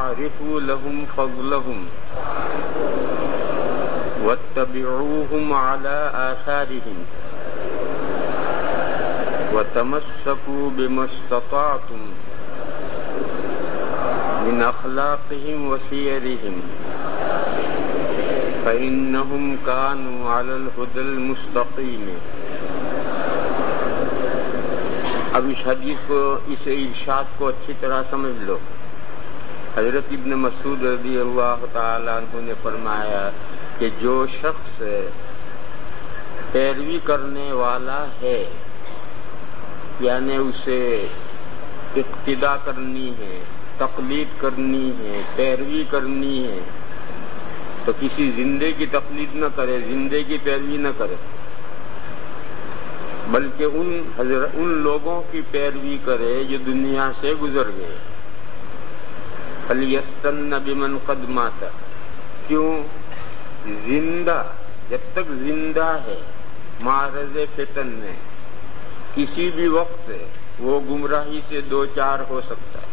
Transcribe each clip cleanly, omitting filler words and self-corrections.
فاعرفوا لهم فضلهم واتبعوهم على آثارهم وتمسكوا بما استطعتم من أخلاقهم وسيرهم فإنهم كانوا على الهدى المستقيم. اب اس حدیث کو، اس ارشاد کو اچھی طرح سمجھ لو. حضرت ابن مسعود رضی اللہ تعالیٰ عنہ نے فرمایا کہ جو شخص پیروی کرنے والا ہے، یعنی اسے اقتداء کرنی ہے، تقلید کرنی ہے، پیروی کرنی ہے، تو کسی زندے کی تقلید نہ کرے، زندے کی پیروی نہ کرے، بلکہ ان لوگوں کی پیروی کرے جو دنیا سے گزر گئے. فَلْيَسْتَنَّ بِمَنْ قَدْ مَاتَ. کیوں؟ زندہ جب تک زندہ ہے معرض فتن میں، کسی بھی وقت وہ گمراہی سے دو چار ہو سکتا ہے.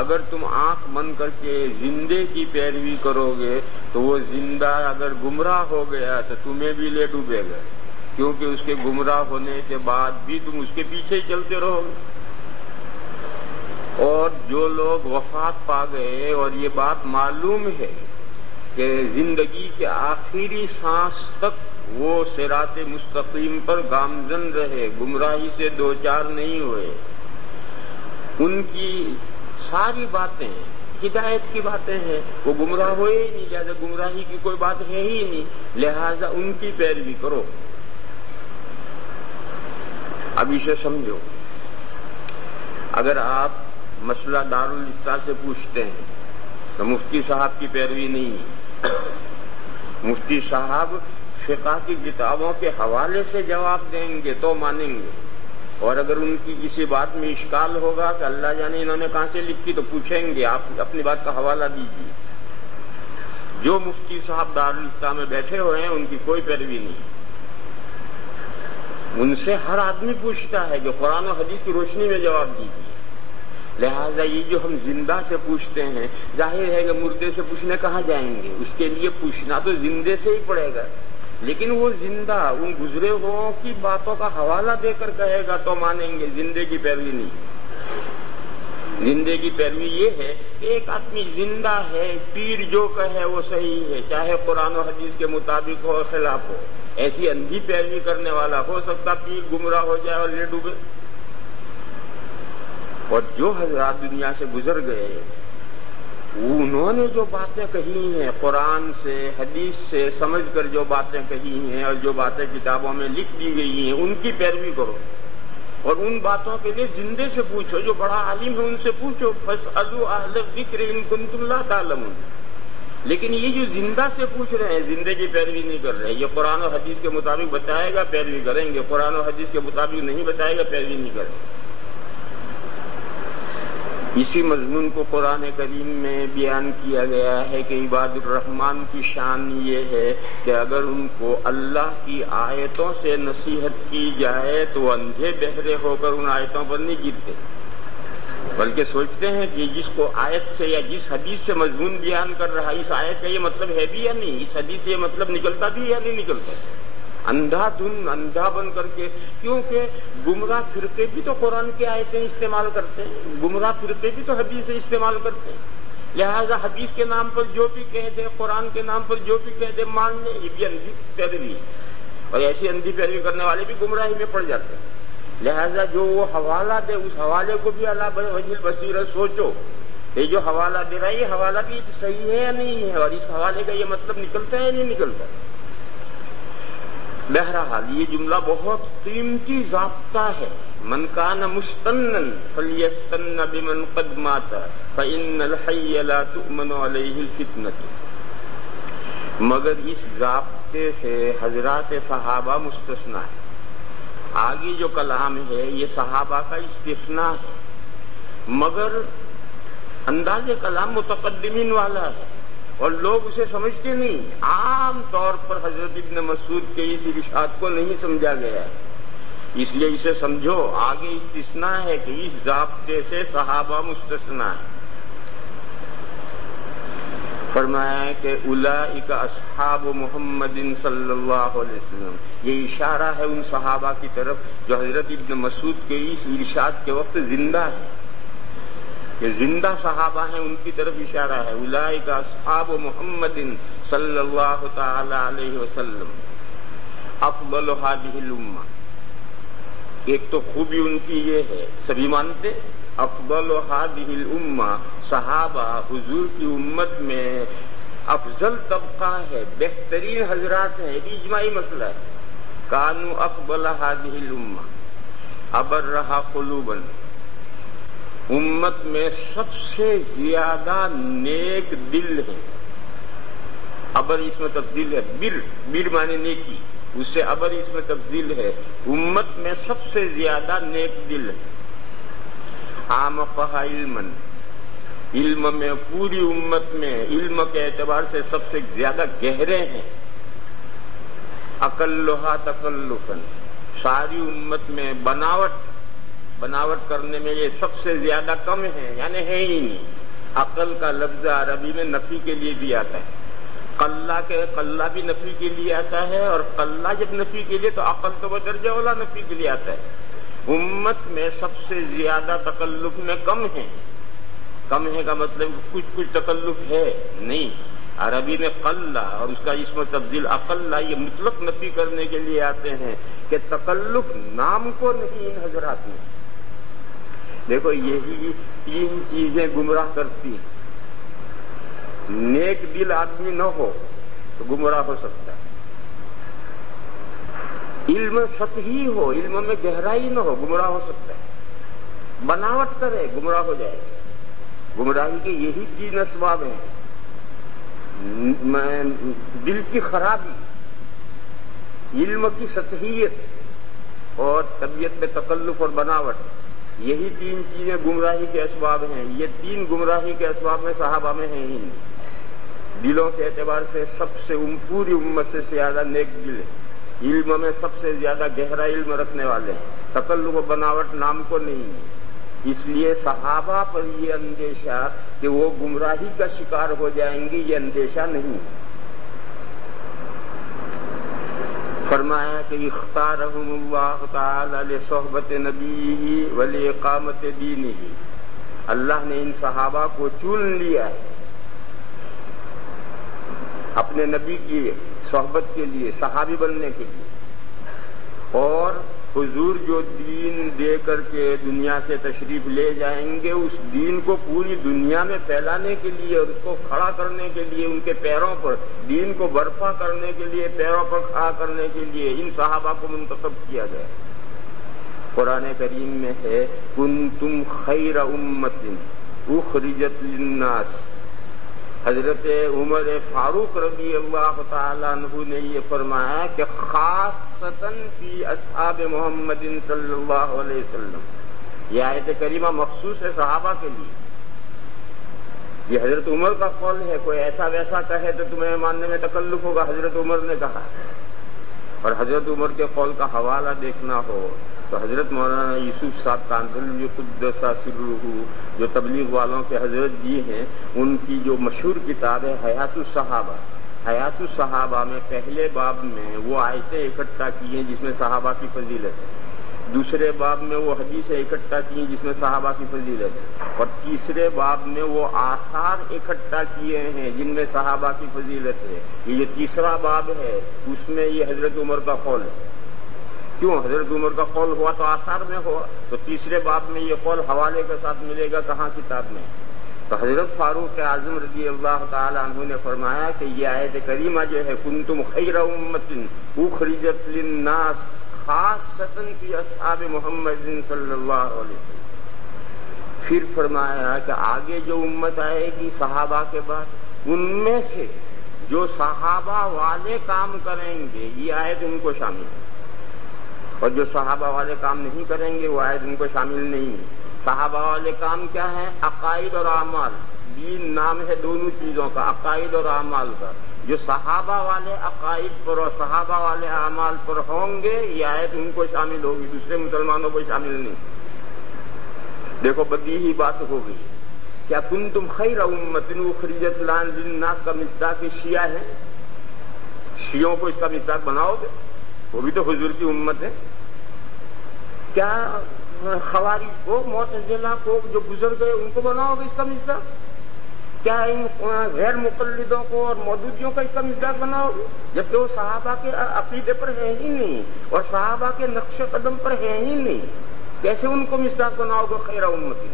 اگر تم آنکھ بند کر کے زندے کی پیروی کرو گے تو وہ زندہ اگر گمراہ ہو گیا تو تمہیں بھی لے ڈوبے گا، کیونکہ اس کے گمراہ ہونے کے بعد بھی تم اس کے پیچھے چلتے رہو گے. اور جو لوگ وفات پا گئے اور یہ بات معلوم ہے کہ زندگی کے آخری سانس تک وہ صراط مستقیم پر گامزن رہے، گمراہی سے دو چار نہیں ہوئے، ان کی ساری باتیں ہدایت کی باتیں ہیں، وہ گمراہ ہوئے ہی نہیں، لہٰذا گمراہی کی کوئی بات ہے ہی نہیں، لہذا ان کی پیروی کرو. اب اسے سمجھو. اگر آپ مسئلہ دارالافتاء سے پوچھتے ہیں تو مفتی صاحب کی پیروی نہیں ہے. مفتی صاحب فقہ کی کتابوں کے حوالے سے جواب دیں گے تو مانیں گے، اور اگر ان کی کسی بات میں اشکال ہوگا کہ اللہ جانے انہوں نے کہاں سے لکھی تو پوچھیں گے آپ اپنی بات کا حوالہ دیجیے. جو مفتی صاحب دارالافتاء میں بیٹھے ہوئے ہیں ان کی کوئی پیروی نہیں. ان سے ہر آدمی پوچھتا ہے کہ قرآن و حدیث کی روشنی میں جواب دیجیے. لہذا یہ جو ہم زندہ سے پوچھتے ہیں، ظاہر ہے کہ مردے سے پوچھنے کہاں جائیں گے، اس کے لیے پوچھنا تو زندے سے ہی پڑے گا. لیکن وہ زندہ ان گزرے ہوئوں کی باتوں کا حوالہ دے کر کہے گا تو مانیں گے، زندے کی پیروی نہیں. زندے کی پیروی یہ ہے کہ ایک آدمی زندہ ہے، پیر جو کہے وہ صحیح ہے، چاہے قرآن و حدیث کے مطابق ہو خلاف ہو. ایسی اندھی پیروی کرنے والا ہو سکتا پیر گمراہ ہو جائے اور لے ڈوبے. اور جو حضرات دنیا سے گزر گئے انہوں نے جو باتیں کہی ہیں قرآن سے حدیث سے سمجھ کر جو باتیں کہی ہیں اور جو باتیں کتابوں میں لکھ دی گئی ہیں ان کی پیروی کرو. اور ان باتوں کے لیے زندے سے پوچھو، جو بڑا عالم ہے ان سے پوچھو. فاسألوا اہل الذکر ان کنتم لا تعلمون. لیکن یہ جو زندہ سے پوچھ رہے ہیں زندے کی پیروی نہیں کر رہے. یہ قرآن و حدیث کے مطابق بتائے گا پیروی کریں گے، قرآن و حدیث کے مطابق نہیں بتائے گا پیروی نہیں کریں گے. اسی مضمون کو قرآن کریم میں بیان کیا گیا ہے کہ عباد الرحمن کی شان یہ ہے کہ اگر ان کو اللہ کی آیتوں سے نصیحت کی جائے تو وہ اندھے بہرے ہو کر ان آیتوں پر نہیں گرتے، بلکہ سوچتے ہیں کہ جس کو آیت سے یا جس حدیث سے مضمون بیان کر رہا ہے اس آیت کا یہ مطلب ہے بھی یا نہیں، اس حدیث سے یہ مطلب نکلتا بھی یا نہیں نکلتا. اندھا دھن اندھا بن کر کے، کیونکہ گمراہ فرقے بھی تو قرآن کی آیتیں استعمال کرتے ہیں، گمراہ فرقے بھی تو حدیثیں استعمال کرتے ہیں. لہذا حدیث کے نام پر جو بھی کہہ دے، قرآن کے نام پر جو بھی کہہ دے مان لیں، یہ بھی اندھی پیروی ہے. اور ایسی اندھی پیروی کرنے والے بھی گمراہی میں پڑ جاتے ہیں. لہذا جو وہ حوالہ دے اس حوالے کو بھی اللہ وجہ البصیرت سوچو. یہ جو حوالہ دے رہا ہے یہ حوالہ بھی صحیح ہے یا نہیں ہے، اور اس حوالے کا یہ مطلب نکلتا ہے یا نہیں نکلتا. بہرحال یہ جملہ بہت قیمتی ضابطہ ہے. من کان مستنن فلیستن بمن قد مات فإن الحی لا تؤمن علیہ الفتنۃ. مگر اس ضابطے سے حضرات صحابہ مستثنا ہے. آگے جو کلام ہے یہ صحابہ کا استثناء ہے، مگر انداز کلام متقدمین والا ہے اور لوگ اسے سمجھتے نہیں. عام طور پر حضرت ابن مسعود کے اس ارشاد کو نہیں سمجھا گیا ہے، اس لیے اسے سمجھو. آگے استثناء ہے کہ اس ضابطے سے صحابہ مستثنا ہے. فرمایا کہ اولئک اصحاب محمد صلی اللہ علیہ وسلم، یہ اشارہ ہے ان صحابہ کی طرف جو حضرت ابن مسعود کے اس ارشاد کے وقت زندہ ہے، کہ زندہ صحابہ ہیں، ان کی طرف اشارہ ہے۔ اولئک اصحاب محمد صلی اللہ تعالی علیہ وسلم افضل هذه الامہ۔ ایک تو خوبی ان کی یہ ہے، سبھی مانتے افضل هذه الامہ، صحابہ حضور کی امت میں افضل طبقہ ہے، بہترین حضرات ہیں، یہ اجماعی مسئلہ ہے۔ کانوا افضل هذه الامہ ابرھا قلوبا، امت میں سب سے زیادہ نیک دل ہے۔ ابر اس میں تبدیل ہے، بر معنی نیکی، اس سے ابر اس میں تبدیل ہے، امت میں سب سے زیادہ نیک دل ہے۔ اعمقھا علما، علم میں پوری امت میں علم کے اعتبار سے سب سے زیادہ گہرے ہیں۔ اقلھا تکلفا، ساری امت میں بناوٹ کرنے میں یہ سب سے زیادہ کم ہے، یعنی ہے ہی نہیں۔ عقل کا لفظ عربی میں نفی کے لیے بھی آتا ہے، قلہ بھی نفی کے لیے آتا ہے، اور قلہ جب نفی کے لیے تو عقل تو وہ درجہ والا نفی کے لیے آتا ہے۔ امت میں سب سے زیادہ تکلف میں کم ہے۔ کم ہے کا مطلب کچھ تکلف ہے نہیں، عربی میں قلہ اور اس کا اسم تبدیل اقلہ، یہ مطلق نفی کرنے کے لیے آتے ہیں کہ تکلف نام کو نہیں ان حضرات میں۔ دیکھو یہی تین چیزیں گمراہ کرتی ہیں۔ نیک دل آدمی نہ ہو تو گمراہ ہو سکتا ہے، علم سطحی ہو، علم میں گہرائی نہ ہو، گمراہ ہو سکتا ہے، بناوٹ کرے گمراہ ہو جائے۔ گمراہی کے یہی تین اسباب ہیں، دل کی خرابی، علم کی سطحیت اور طبیعت میں تکلف اور بناوٹ، یہی تین چیزیں گمراہی کے اسباب ہیں۔ یہ تین گمراہی کے اسباب میں صحابہ میں ہیں ہی نہیں۔ دلوں کے اعتبار سے سب سے پوری امت سے زیادہ نیک دل ہے، علم میں سب سے زیادہ گہرا علم رکھنے والے ہیں، تکلف و بناوٹ نام کو نہیں ہے۔ اس لیے صحابہ پر یہ اندیشہ کہ وہ گمراہی کا شکار ہو جائیں گی، یہ اندیشہ نہیں۔ فرمایا کہ اختارہم اللہ تعالی لصحبت نبیہ ولاقامت دینہ، اللہ نے ان صحابہ کو چن لیا ہے اپنے نبی کی صحبت کے لیے، صحابی بننے کے لیے، اور حضور جو دین دے کر کے دنیا سے تشریف لے جائیں گے، اس دین کو پوری دنیا میں پھیلانے کے لیے اور اس کو کھڑا کرنے کے لیے، ان کے پیروں پر دین کو برپا کرنے کے لیے، پیروں پر کھڑا کرنے کے لیے ان صحابہ کو منتخب کیا گیا۔ قرآن کریم میں ہے کنتم خیر امت اخرجت للناس۔ حضرت عمر فاروق رضی اللہ تعالیٰ عنہ نے یہ فرمایا کہ خاصتاً فی اصحاب محمد صلی اللہ علیہ وسلم، یہ آیت کریمہ مخصوص ہے صحابہ کے لیے۔ یہ حضرت عمر کا قول ہے، کوئی ایسا ویسا کہے تو تمہیں ماننے میں تکلف ہوگا، حضرت عمر نے کہا۔ اور حضرت عمر کے قول کا حوالہ دیکھنا ہو تو حضرت مولانا یوسف صاحب کاندھلوی قدس سرہ، جو تبلیغ والوں کے حضرت جی ہیں، ان کی جو مشہور کتاب ہے حیات الصحابہ، حیات الصحابہ میں پہلے باب میں وہ آیتیں اکٹھا کی ہیں جس میں صحابہ کی فضیلت ہے، دوسرے باب میں وہ حدیثیں اکٹھا کی ہیں جس میں صحابہ کی فضیلت ہے، اور تیسرے باب میں وہ آثار اکٹھا کیے ہیں جن میں صحابہ کی فضیلت ہے۔ یہ جو تیسرا باب ہے اس میں یہ حضرت عمر کا قول ہے۔ کیوں حضرت عمر کا قول ہوا تو آثار میں ہوا، تو تیسرے باب میں یہ قول حوالے کے ساتھ ملے گا کہاں کتاب میں؟ تو حضرت فاروق اعظم رضی اللہ تعالی عنہ نے فرمایا کہ یہ آیت کریمہ جو ہے کنتم خیر امت اخرجت للناس خاصتاً فی اصحاب محمد صلی اللہ علیہ وسلم۔ پھر فرمایا کہ آگے جو امت آئے گی صحابہ کے بعد، ان میں سے جو صحابہ والے کام کریں گے یہ آیت ان کو شامل ہے، اور جو صحابہ والے کام نہیں کریں گے وہ آیت ان کو شامل نہیں ہے۔ صحابہ والے کام کیا ہیں؟ عقائد اور اعمال، دین نام ہے دونوں چیزوں کا، عقائد اور اعمال کا۔ جو صحابہ والے عقائد پر اور صحابہ والے اعمال پر ہوں گے یہ آیت ان کو شامل ہوگی، دوسرے مسلمانوں کو شامل نہیں۔ دیکھو بدیہی بات ہو گئی کیا کنتم خیر امت اخرجت للناس کا مصداق شیعہ ہے؟ شیعوں کو اس کا مصداق بناؤ گے؟ وہ بھی تو حضور کی امت ہے. کیا خوارج کو، معتزلہ کو جو گزر گئے ان کو بناؤ گے اس کا مصداق؟ کیا ان غیر مقلدوں کو اور مودودیوں کا اس کا مصداق بناؤ گے؟ جبکہ وہ صحابہ کے عقیدے پر ہے ہی نہیں اور صحابہ کے نقش قدم پر ہے ہی نہیں. کیسے ان کو مصداق بناؤ گے خیر امتی؟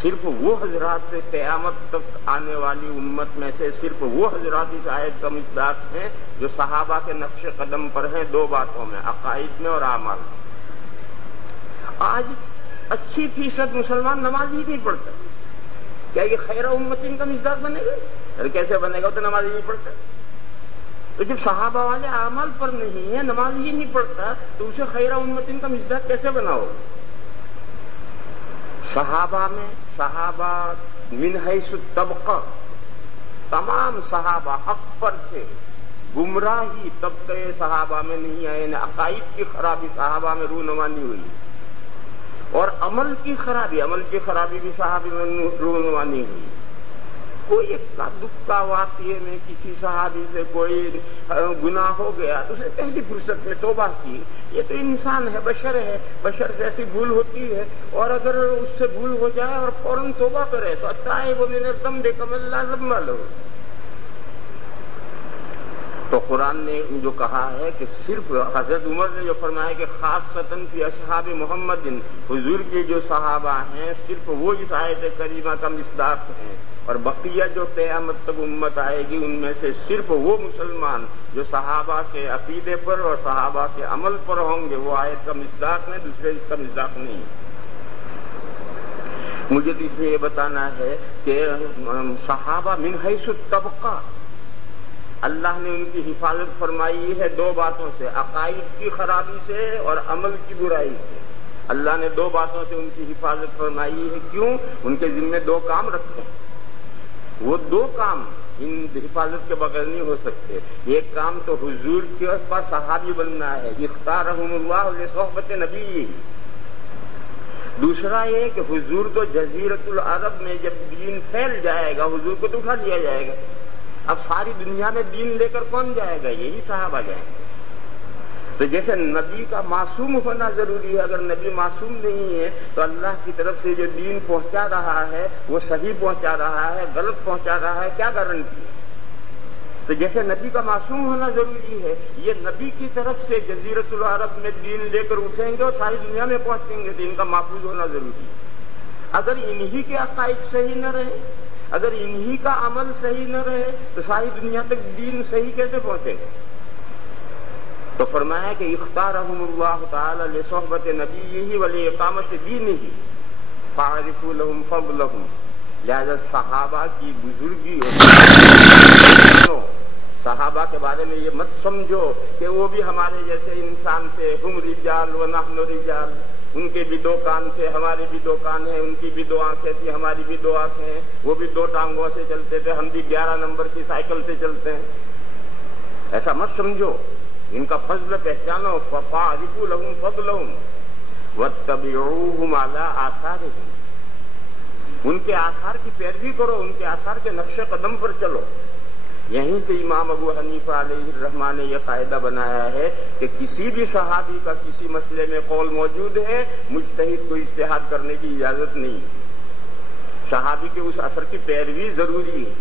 صرف وہ حضرات سے قیامت تک آنے والی امت میں سے صرف وہ حضرات اس آیت کا مصداق ہیں جو صحابہ کے نقش قدم پر ہیں دو باتوں میں، عقائد میں اور اعمال میں. آج 80% مسلمان نماز ہی نہیں پڑھتا. کیا یہ خیر امتین کا مصداق بنے گا؟ ارے کیسے بنے گا؟ تو نماز ہی نہیں پڑھتا. تو جب صحابہ والے اعمال پر نہیں ہے، نماز ہی نہیں پڑھتا، تو اسے خیر امتین کا مصداق کیسے بناؤ؟ صحابہ من حیث الطبقہ تمام صحابہ حق پر تھے. گمراہی طبقے صحابہ میں نہیں آئے، عقائد کی خرابی صحابہ میں رونما نہیں ہوئی، اور عمل کی خرابی بھی صحابی میں رونما نہیں ہوئی. کوئی ایک دکھا واقعے میں کسی صحابی سے کوئی گناہ ہو گیا تو اسے پہلی فرصت میں توبہ کی. یہ تو انسان ہے، بشر سے ایسی بھول ہوتی ہے، اور اگر اس سے بھول ہو جائے اور فوراً توبہ کرے تو اچھا ہے. وہ میرے دم بے کم اللہ لمبا لو. تو قرآن نے جو کہا ہے کہ صرف حضرت عمر نے جو فرمایا کہ خاصتاً فی اصحاب محمد، حضور کے جو صحابہ ہیں صرف وہ اس آیت کریمہ کا مصداق ہیں، اور بقیہ جو قیامت تک امت آئے گی ان میں سے صرف وہ مسلمان جو صحابہ کے عقیدے پر اور صحابہ کے عمل پر ہوں گے وہ آیت کا مصداق ہے، دوسرے اس کا مصداق نہیں. مجھے تو اس میں یہ بتانا ہے کہ صحابہ من حیث الطبقہ اللہ نے ان کی حفاظت فرمائی ہے دو باتوں سے، عقائد کی خرابی سے اور عمل کی برائی سے. اللہ نے دو باتوں سے ان کی حفاظت فرمائی ہے. کیوں؟ ان کے ذمہ دو کام رکھتے ہیں. وہ دو کام ان حفاظت کے بغیر نہیں ہو سکتے. ایک کام تو حضور کے پاس صحابی بننا ہے، اختارہم اللہ لصحبت نبی. دوسرا یہ کہ حضور تو جزیرۃ العرب میں جب دین پھیل جائے گا حضور کو تو اٹھا لیا جائے گا. اب ساری دنیا میں دین لے کر کون جائے گا؟ یہی صحابہ جائیں گے. تو جیسے نبی کا معصوم ہونا ضروری ہے، اگر نبی معصوم نہیں ہے تو اللہ کی طرف سے جو دین پہنچا رہا ہے وہ صحیح پہنچا رہا ہے غلط پہنچا رہا ہے، کیا گارنٹی ہے؟ تو جیسے نبی کا معصوم ہونا ضروری ہے، یہ نبی کی طرف سے جزیرۃ العرب میں دین لے کر اٹھیں گے اور ساری دنیا میں پہنچیں گے، دین کا محفوظ ہونا ضروری ہے. اگر انہی کے عقائد صحیح نہ رہے، اگر انہی کا عمل صحیح نہ رہے تو ساری دنیا تک دین صحیح کیسے پہنچے گا؟ تو فرمایا کہ اختارہم اللہ تعالی لصحبت نبیہ ولاقامت دینہ فاعرفوا لہم فضلہم. لہذا صحابہ کی بزرگی صحابہ کے بارے میں یہ مت سمجھو کہ وہ بھی ہمارے جیسے انسان تھے، ہم رجال ونحن رجال. ان کے بھی دو کان تھے، ہمارے بھی دو کان ہیں. ان کی بھی دو آنکھیں تھی، ہماری بھی دو آنکھیں ہیں. وہ بھی دو ٹانگوں سے چلتے تھے، ہم بھی 11 نمبر کی سائیکل سے چلتے ہیں. ایسا مت سمجھو. ان کا فضل پہچانو. فاعرفوا لهم فضلهم واتبعوهم على آثارهم. ان کے آثار کی پیروی کرو، ان کے آثار کے نقش قدم پر چلو. یہیں سے امام ابو حنیفہ علیہ الرحمہ نے یہ قاعدہ بنایا ہے کہ کسی بھی صحابی کا کسی مسئلے میں قول موجود ہے، مجتہد کو اجتہاد کرنے کی اجازت نہیں. صحابی کے اس اثر کی پیروی ضروری ہے.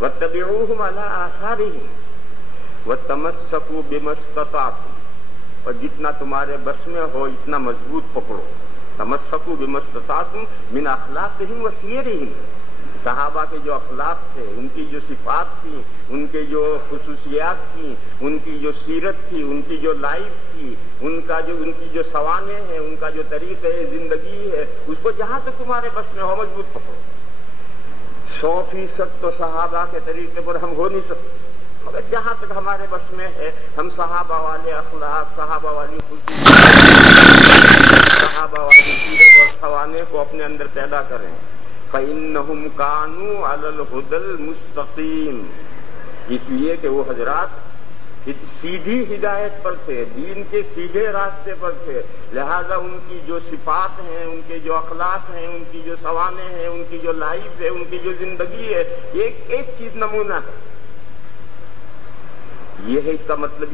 واتبعوهم على آثارهم وتمسكوا بما استطعتم. اور جتنا تمہارے بس میں ہو اتنا مضبوط پکڑو. تمسكوا بما استطعتم من اخلاقهم وسيرهم. صحابہ کے جو اخلاق تھے، ان کی جو صفات تھیں، ان کے جو خصوصیات تھیں، ان کی جو سیرت تھی، ان کی جو لائف تھی، ان کی جو سوانح ہیں، ان کا جو طریقہ زندگی ہے، اس کو جہاں تک تمہارے بس میں ہو مضبوط پکڑو. 100% تو صحابہ کے طریقے پر ہم ہو نہیں سکتے، مگر جہاں تک ہمارے بس میں ہے ہم صحابہ والے اخلاق، صحابہ والی خصوصیات، صحابہ والی سیرت اور سوانح کو اپنے اندر پیدا کریں. فَإِنَّهُمْ كَانُوا عَلَى الْهُدَى الْمُسْتَقِيمِ. اس لیے کہ وہ حضرات سیدھی ہدایت پر تھے، دین کے سیدھے راستے پر تھے، لہذا ان کی جو صفات ہیں، ان کے جو اخلاق ہیں، ان کی جو سوانح ہیں، ان کی جو لائف ہے، ان کی جو زندگی ہے، ایک ایک چیز نمونہ ہے۔ یہ ہے اس کا مطلب،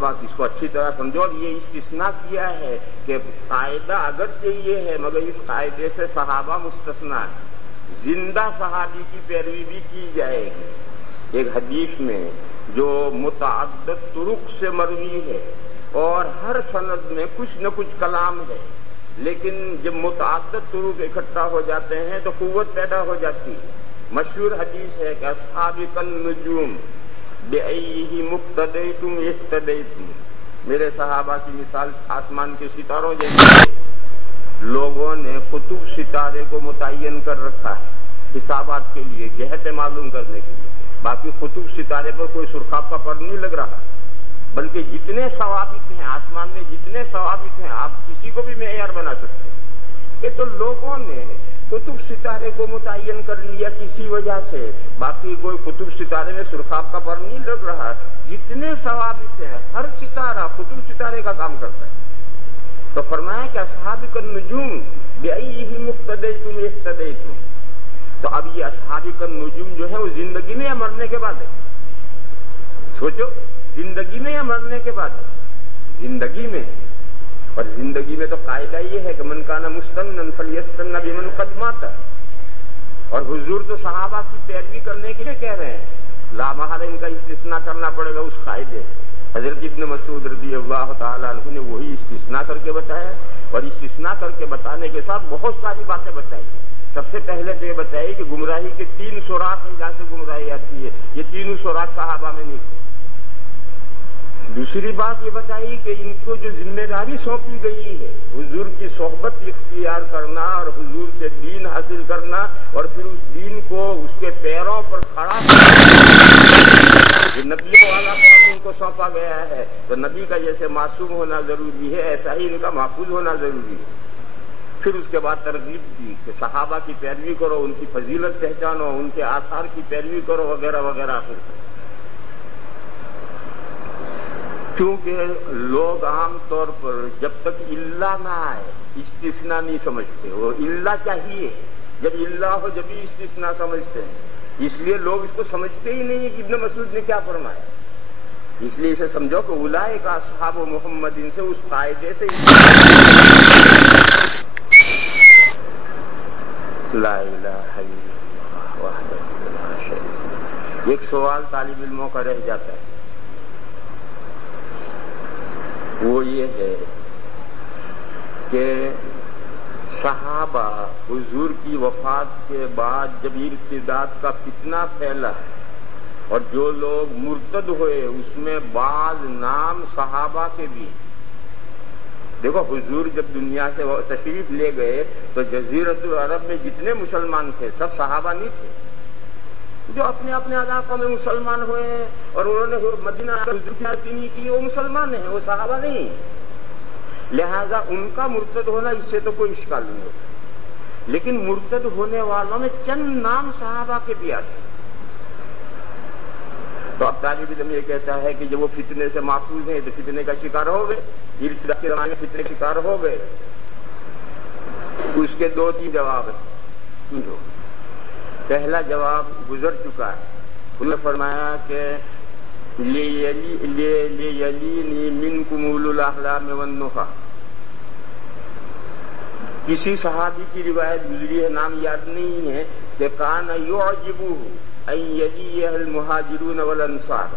بات اس کو اچھی طرح سمجھو۔ اور یہ استثناء کیا ہے کہ قاعدہ اگرچہ یہ ہے مگر اس قاعدے سے صحابہ مستثنیٰ ہے، زندہ صحابی کی پیروی بھی کی جائے گی۔ ایک حدیث میں جو متعدد طرق سے مروی ہے اور ہر سند میں کچھ نہ کچھ کلام ہے، لیکن جب متعدد طرق اکٹھا ہو جاتے ہیں تو قوت پیدا ہو جاتی ہے۔ مشہور حدیث ہے کہ اصحاب النجوم بِأَيِّهِ مُقْتَدَيْتُمْ اهْتَدَيْتُمْ، میرے صحابہ کی مثال آسمان کے ستاروں جیسی ہے۔ لوگوں نے قطب ستارے کو متعین کر رکھا ہے حسابات کے لیے، جہتیں معلوم کرنے کے لیے، باقی قطب ستارے پر کوئی سرخاب کا پر نہیں لگ رہا، بلکہ جتنے ثوابت ہیں آسمان میں، جتنے ثوابت ہیں آپ کسی کو بھی معیار بنا سکتے ہیں۔ یہ تو لوگوں نے قطب ستارے کو متعین کر لیا کسی وجہ سے، باقی کوئی قطب ستارے میں سرخاب کا پر نہیں لگ رہا، جتنے ثوابت ہیں ہر ستارہ قطب ستارے کا کام کرتا ہے۔ تو فرمایا کہ اصحاب النجوم بِأَيِّهِ مُقْتَدَيْتُمْ اهْتَدَيْتُمْ۔ تو اب یہ اصحاب النجوم جو ہے وہ زندگی میں یا مرنے کے بعد ہے؟ سوچو، زندگی میں یا مرنے کے بعد ہے؟ زندگی میں۔ اور زندگی میں تو قاعدہ یہ ہے کہ من کان مستنا فلیستن بمن قد مات، اور حضور تو صحابہ کی پیروی کرنے کے لیے کہہ رہے ہیں، لا محالہ ان کا استثناء کرنا پڑے گا اس قاعدے۔ حضرت ابن مسعود رضی اللہ تعالیٰ عنہ نے وہی استثناء کر کے بتایا، اور استثناء کر کے بتانے کے ساتھ بہت ساری باتیں بتائی۔ سب سے پہلے تو یہ بتائی کہ گمراہی کے 3 سوراخ ہیں جہاں سے گمراہی آتی ہے، یہ تینوں سوراخ صحابہ میں نہیں تھے۔ دوسری بات یہ بتائی کہ ان کو جو ذمہ داری سونپی گئی ہے حضور کی صحبت اختیار کرنا اور حضور سے دین حاصل کرنا، اور پھر اس دین کو اس کے پیروں پر کھڑا کرنا، یہ نبیوں والا کام ان کو سونپا گیا ہے، تو نبی کا جیسے معصوم ہونا ضروری ہے ایسا ہی ان کا محفوظ ہونا ضروری ہے۔ پھر اس کے بعد ترغیب دی کہ صحابہ کی پیروی کرو، ان کی فضیلت پہچانو، ان کے آثار کی پیروی کرو، وغیرہ وغیرہ۔ کیونکہ لوگ عام طور پر جب تک اللہ نہ آئے استثناء نہیں سمجھتے، وہ اللہ چاہیے، جب اللہ ہو جب ہی استثناء سمجھتے ہیں، اس لیے لوگ اس کو سمجھتے ہی نہیں کہ ابن مسعود نے کیا فرمایا۔ اس لیے اسے سمجھو کہ اولئک اصحاب محمد، ان سے اس قاعدے سے لا الہ الا اللہ وحدہ لا شریک۔ ایک سوال طالب علموں کا رہ جاتا ہے، وہ یہ ہے کہ صحابہ حضور کی وفات کے بعد جب ارتداد کا فتنہ پھیلا ہے اور جو لوگ مرتد ہوئے اس میں بعض نام صحابہ کے بھی، دیکھو حضور جب دنیا سے تشریف لے گئے تو جزیرۃ العرب میں جتنے مسلمان تھے سب صحابہ نہیں تھے، جو اپنے اپنے علاقوں میں مسلمان ہوئے ہیں اور انہوں نے مدینہ حضور کی عزت نہیں کی، وہ مسلمان ہیں، وہ صحابہ نہیں، لہذا ان کا مرتد ہونا اس سے تو کوئی اشکال نہیں ہوتا۔ لیکن مرتد ہونے والوں میں چند نام صحابہ کے بھی آتے ہیں۔ تو اب طالب علم یہ کہتا ہے کہ جب وہ فتنے سے محفوظ ہیں تو فتنے کا شکار ہو گئے، ارتداد کے زمانے میں فتنے کا شکار ہو گئے، اس کے 2-3 جواب ہیں۔ پہلا جواب گزر چکا ہے، انہوں نے فرمایا کہ لِيَلِينِي مِنْكُمْ أُولُو الْأَحْلَامِ وَالنُّهَى، کسی صحابی کی روایت گزری ہے، نام یاد نہیں ہے، کہ کان یعجبہ ان یلیہ المہاجرون والانصار،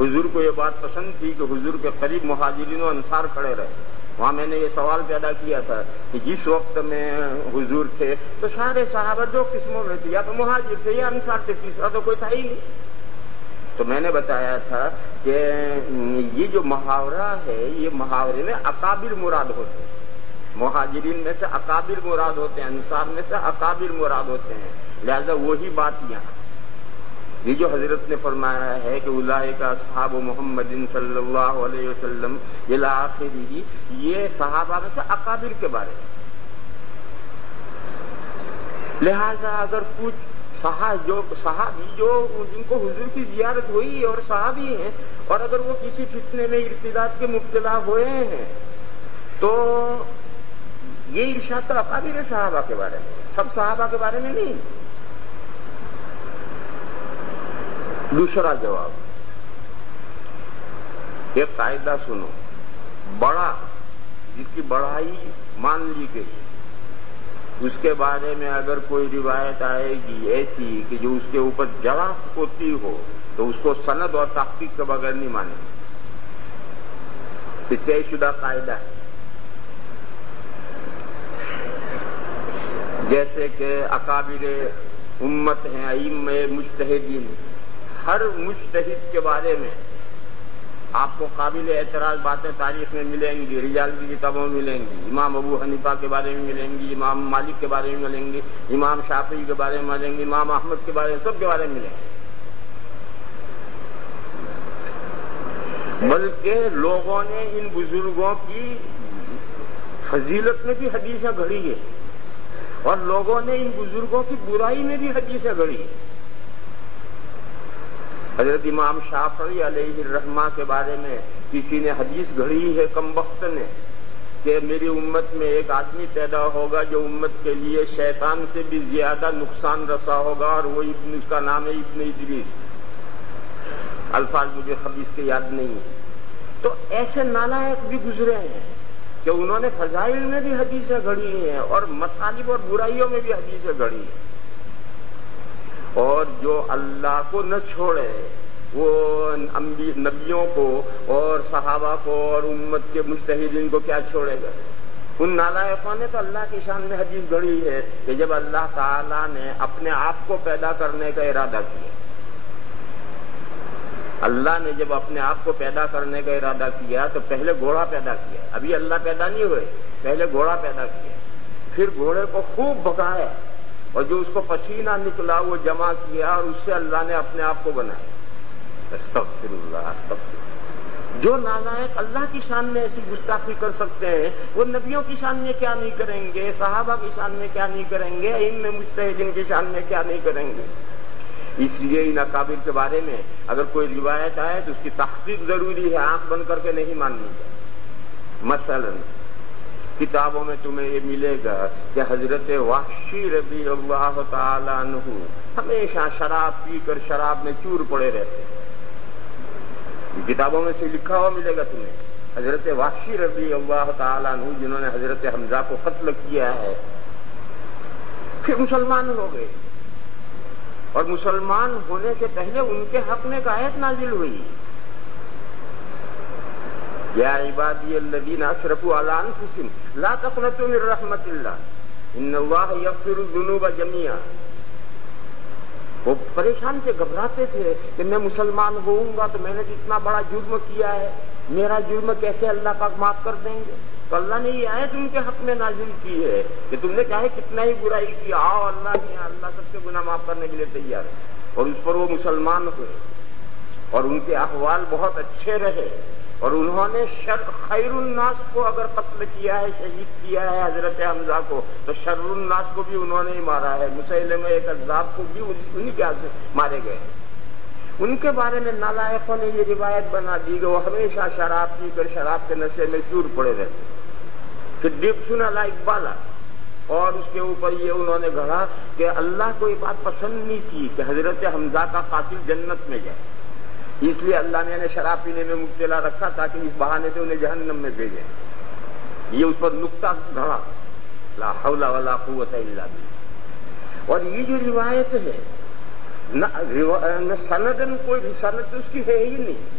حضور کو یہ بات پسند تھی کہ حضور کے قریب مہاجرین و انصار کھڑے رہے۔ وہاں میں نے یہ سوال پیدا کیا تھا کہ جس وقت میں حضور تھے تو سارے صحابہ 2 قسموں میں تھے، یا تو مہاجر تھے یا انصار تھے، تیسرا تو کوئی تھا ہی نہیں۔ تو میں نے بتایا تھا کہ یہ جو محاورہ ہے یہ محاورے میں اکابر مراد ہوتے ہیں، مہاجرین میں سے اکابر مراد ہوتے ہیں، انصار میں سے اکابر مراد ہوتے ہیں، لہذا وہی بات یہاں یہ جو حضرت نے فرمایا ہے کہ اولئک اصحاب محمد صلی اللہ علیہ وسلم الی آخرہ، یہ صحابہ میں سے اکابر کے بارے میں۔ لہذا اگر کچھ صحابی جو جن کو حضور کی زیارت ہوئی اور صحابی ہیں، اور اگر وہ کسی فتنے میں ارتداد کے مبتلا ہوئے ہیں تو یہ ارشاد تو اکابر صحابہ کے بارے میں، سب صحابہ کے بارے میں نہیں۔ دوسرا جواب، ایک قاعدہ سنو، بڑا جس کی بڑائی مان لی گئی اس کے بارے میں اگر کوئی روایت آئے گی ایسی کہ جو اس کے اوپر جرح ہوتی ہو تو اس کو سند اور تحقیق کے بغیر نہیں مانے، یہ طے شدہ قاعدہ ہے۔ جیسے کہ اکابر امت ہیں، ائمہ مجتہدین، ہر مجتہد کے بارے میں آپ کو قابل اعتراض باتیں تاریخ میں ملیں گی، رجال کی کتابوں میں ملیں گی، امام ابو حنیفہ کے بارے میں ملیں گی، امام مالک کے بارے میں ملیں گی، امام شافعی کے بارے میں ملیں گی، امام احمد کے بارے میں، سب کے بارے میں ملیں گے۔ بلکہ لوگوں نے ان بزرگوں کی فضیلت میں بھی حدیثیں گھڑی ہے اور لوگوں نے ان بزرگوں کی برائی میں بھی حدیثیں گھڑی ہے۔ حضرت امام شافعی علیہ الرحمہ کے بارے میں کسی نے حدیث گھڑی ہے کم وقت نے کہ میری امت میں ایک آدمی پیدا ہوگا جو امت کے لیے شیطان سے بھی زیادہ نقصان رسا ہوگا، اور وہ اس کا نام ہے ابن ادریس۔ الفاظ مجھے حدیث کے یاد نہیں ہے۔ تو ایسے نالائق بھی گزرے ہیں کہ انہوں نے فضائل میں بھی حدیثیں گھڑی ہیں اور مطالب اور برائیوں میں بھی حدیثیں گھڑی ہیں۔ اور جو اللہ کو نہ چھوڑے وہ نبیوں کو اور صحابہ کو اور امت کے مجتہدین کو کیا چھوڑے گا؟ ان نالائقوں نے تو اللہ کی شان میں حدیث گھڑی ہے کہ جب اللہ تعالیٰ نے اپنے آپ کو پیدا کرنے کا ارادہ کیا، اللہ نے جب اپنے آپ کو پیدا کرنے کا ارادہ کیا تو پہلے گھوڑا پیدا کیا، ابھی اللہ پیدا نہیں ہوئے، پہلے گھوڑا پیدا کیا، پھر گھوڑے کو خوب بھگایا اور جو اس کو پسینہ نکلا وہ جمع کیا اور اس سے اللہ نے اپنے آپ کو بنایا۔ استغفر اللہ، استغفر اللہ۔ جو نالائق اللہ کی شان میں ایسی گستاخی کر سکتے ہیں وہ نبیوں کی شان میں کیا نہیں کریں گے، صحابہ کی شان میں کیا نہیں کریں گے، ائمہ مجتہدین کی شان میں کیا نہیں کریں گے۔ اس لیے ان اکابر کے بارے میں اگر کوئی روایت آئے تو اس کی تحقیق ضروری ہے، آنکھ بند کر کے نہیں ماننی چاہیے۔ مثلا کتابوں میں تمہیں یہ ملے گا کہ حضرت وحشی رضی اللہ تعالیٰ عنہ ہمیشہ شراب پی کر شراب میں چور پڑے رہتے ہیں، یہ کتابوں میں سے لکھا ہوا ملے گا تمہیں۔ حضرت وحشی رضی اللہ تعالیٰ عنہ جنہوں نے حضرت حمزہ کو قتل کیا ہے پھر مسلمان ہو گئے، اور مسلمان ہونے سے پہلے ان کے حق میں ایک آیت نازل ہوئی، یا عبادی الذین اسرفوا علی انفسہم لا تقنطوا من رحمت اللہ ان اللہ یغفر الذنوب جميعا۔ وہ پریشان تھے، گھبراتے تھے کہ میں مسلمان ہوں گا تو میں نے اتنا بڑا جرم کیا ہے، میرا جرم کیسے اللہ پاک معاف کر دیں گے؟ تو اللہ نے یہ آیت ان کے حق میں نازل کی ہے کہ تم نے چاہے کتنا ہی برائی کی، آؤ اللہ کے یہاں، اللہ سب کے گناہ معاف کرنے کے لیے تیار ہے۔ اور اس پر وہ مسلمان ہوئے اور ان کے احوال بہت اچھے رہے، اور انہوں نے خیر الناس کو اگر قتل کیا ہے، شہید کیا ہے حضرت حمزہ کو، تو شر الناس کو بھی انہوں نے ہی مارا ہے، مسیلمہ کذاب کو بھی انہی کے ہاتھ سے مارے گئے۔ ان کے بارے میں نالائقوں نے یہ روایت بنا دی کہ وہ ہمیشہ شراب پی کر شراب کے نشے میں چور پڑے رہتے۔ پھر ڈپسن علی اقبالہ، اور اس کے اوپر یہ انہوں نے گھڑا کہ اللہ کو یہ بات پسند نہیں تھی کہ حضرت حمزہ کا قاتل جنت میں جائے، اس لیے اللہ نے انہیں شراب پینے میں مبتلا رکھا تاکہ اس بہانے سے انہیں جہنم میں بھیجے۔ یہ اس پر نقطہ گھڑا، لا حول ولا قوت الا باللہ۔ اور یہ جو روایت ہے نہ سندن کوئی بھی سند اس کی ہے ہی نہیں،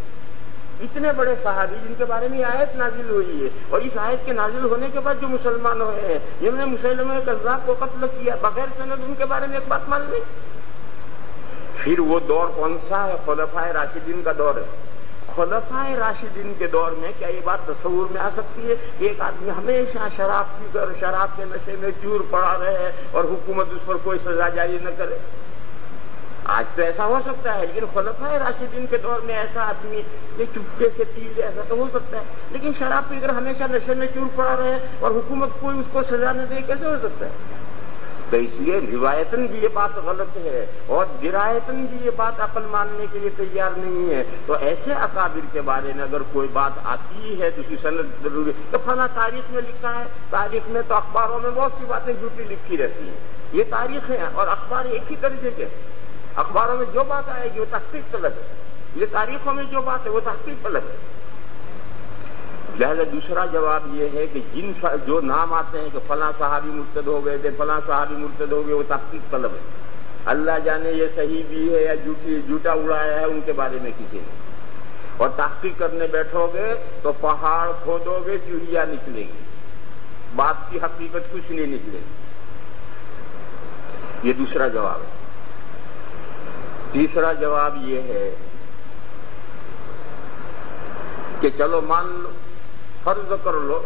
اتنے بڑے صحابی جن کے بارے میں آیت نازل ہوئی ہے، اور اس آیت کے نازل ہونے کے بعد جو مسلمان ہوئے ہیں، جنہوں نے مسیلمہ کذاب کو قتل کیا، بغیر سند ان کے بارے میں ایک بات مان لی۔ پھر وہ دور کون سا ہے؟ خلفائے راشدین کا دور ہے۔ خلفائے راشدین کے دور میں کیا یہ بات تصور میں آ سکتی ہے کہ ایک آدمی ہمیشہ شراب پی کر شراب کے نشے میں چور پڑا رہے اور حکومت اس پر کوئی سزا جاری نہ کرے؟ آج تو ایسا ہو سکتا ہے، لیکن خلفائے راشدین کے دور میں ایسا آدمی یہ چپکے سے پی لے، ایسا تو ہو سکتا ہے، لیکن شراب پی کر ہمیشہ نشے میں چور پڑا رہے اور حکومت کوئی اس کو سزا نہ دے، کیسے ہو سکتا ہے؟ تو اس لیے روایتاً بھی یہ بات غلط ہے اور درایتاً بھی یہ بات عقل ماننے کے لیے تیار نہیں ہے. تو ایسے اکابر کے بارے میں اگر کوئی بات آتی ہے تو اس کی سند ضروری. تو فلاں تاریخ میں لکھا ہے، تاریخ میں تو اخباروں میں بہت سی باتیں جھوٹی لکھی رہتی ہیں. یہ تاریخ ہے اور اخبار ایک ہی درجے کے. اخباروں میں جو بات آئے گی وہ تحقیق طلب ہے، یہ تاریخوں میں جو بات ہے وہ تحقیق طلب ہے. لہذا دوسرا جواب یہ ہے کہ جو نام آتے ہیں کہ فلاں صحابی مرتد ہو گئے تھے، فلاں صحابی مرتد ہو گئے، وہ تحقیق طلب ہے. اللہ جانے یہ صحیح بھی ہے یا جھوٹا اڑایا ہے ان کے بارے میں کسی نے. اور تحقیق کرنے بیٹھو گے تو پہاڑ کھودو گے چڑیا نکلے گی، بات کی حقیقت کچھ نہیں نکلے گی. یہ دوسرا جواب ہے. تیسرا جواب یہ ہے کہ چلو مان لو، فرض کر لو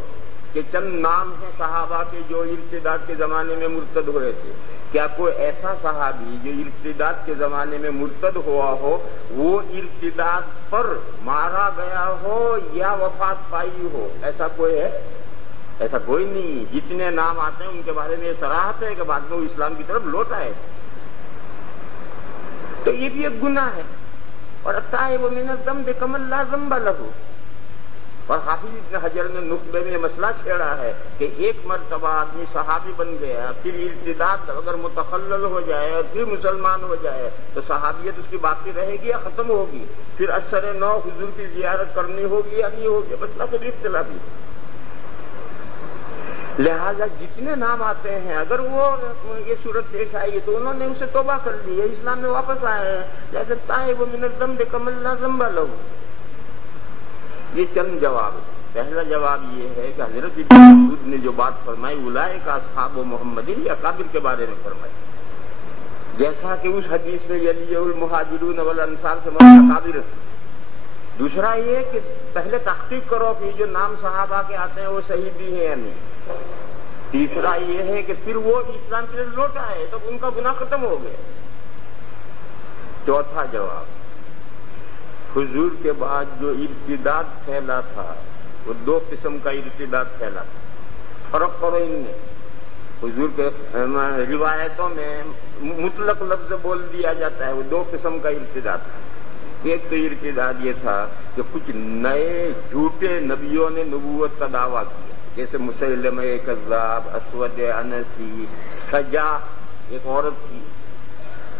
کہ چند نام ہیں صحابہ کے جو ارتداد کے زمانے میں مرتد ہوئے تھے. کیا کوئی ایسا صحابی جو ارتداد کے زمانے میں مرتد ہوا ہو، وہ ارتداد پر مارا گیا ہو یا وفات پائی ہو؟ ایسا کوئی ہے؟ ایسا کوئی نہیں. جتنے نام آتے ہیں ان کے بارے میں یہ صراحت ہے کہ بعد میں وہ اسلام کی طرف لوٹ آئے. تو یہ بھی ایک گناہ ہے. اور التائب من الذنب کمن لا ذنب لہ. اور حافظ ابن حجر نے نخبے میں مسئلہ چھیڑا ہے کہ ایک مرتبہ آدمی صحابی بن گیا، پھر ارتداد اگر متخلل ہو جائے اور پھر مسلمان ہو جائے تو صحابیت اس کی باقی رہے گی یا ختم ہوگی؟ پھر اثر نو حضور کی زیارت کرنی ہوگی یا نہیں ہوگی؟ مسئلہ تو بھی اختلافی. لہذا جتنے نام آتے ہیں اگر وہ یہ صورت پیش آئی تو انہوں نے اسے توبہ کر لی ہے، اسلام میں واپس آئے ہیں. جیسے التائب من الذنب کمن لا ذنب لہ. یہ چند جواب ہے. پہلا جواب یہ ہے کہ حضرت ابن مسعود نے جو بات فرمائی اولئک اصحاب محمد، یہ اکابر کے بارے میں فرمائی، جیسا کہ اس حدیث میں یلیہ المہاجرون والانصار سے مراد اکابر. دوسرا یہ کہ پہلے تحقیق کرو کہ جو نام صحابہ کے آتے ہیں وہ صحیح بھی ہیں یا نہیں. تیسرا یہ ہے کہ پھر وہ اسلام کے لیے لوٹ آئے تو ان کا گناہ ختم ہو گیا. چوتھا جواب، حضور کے بعد جو ارتداد پھیلا تھا وہ دو قسم کا ارتداد پھیلا تھا. فرق کرو ان میں. حضور کے روایتوں میں مطلق لفظ بول دیا جاتا ہے، وہ دو قسم کا ارتداد تھا. ایک تو ارتداد یہ تھا کہ کچھ نئے جھوٹے نبیوں نے نبوت کا دعویٰ کیا، جیسے مسیلمہ کذاب، اسود انسی، سجا ایک عورت تھی،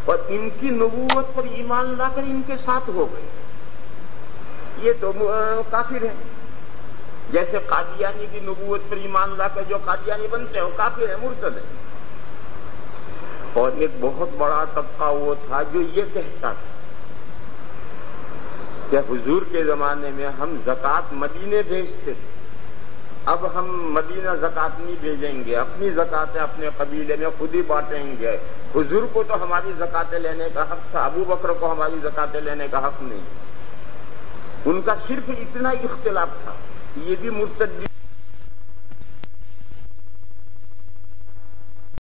اور ان کی نبوت پر ایمان لا کر ان کے ساتھ ہو گئے. یہ تو کافر ہے. جیسے قادیانی کی نبوت پر ایمان لا کر جو قادیانی بنتے ہیں وہ کافر ہے، مرتد ہے. اور ایک بہت بڑا طبقہ وہ تھا جو یہ کہتا تھا کہ حضور کے زمانے میں ہم زکوٰۃ مدینے بھیجتے تھے، اب ہم مدینہ زکوٰۃ نہیں بھیجیں گے، اپنی زکوٰتیں اپنے قبیلے میں خود ہی بانٹیں گے. حضور کو تو ہماری زکوٰتیں لینے کا حق تھا، ابو بکر کو ہماری زکوٰتیں لینے کا حق نہیں. ان کا صرف اتنا اختلاف تھا. یہ بھی مرتد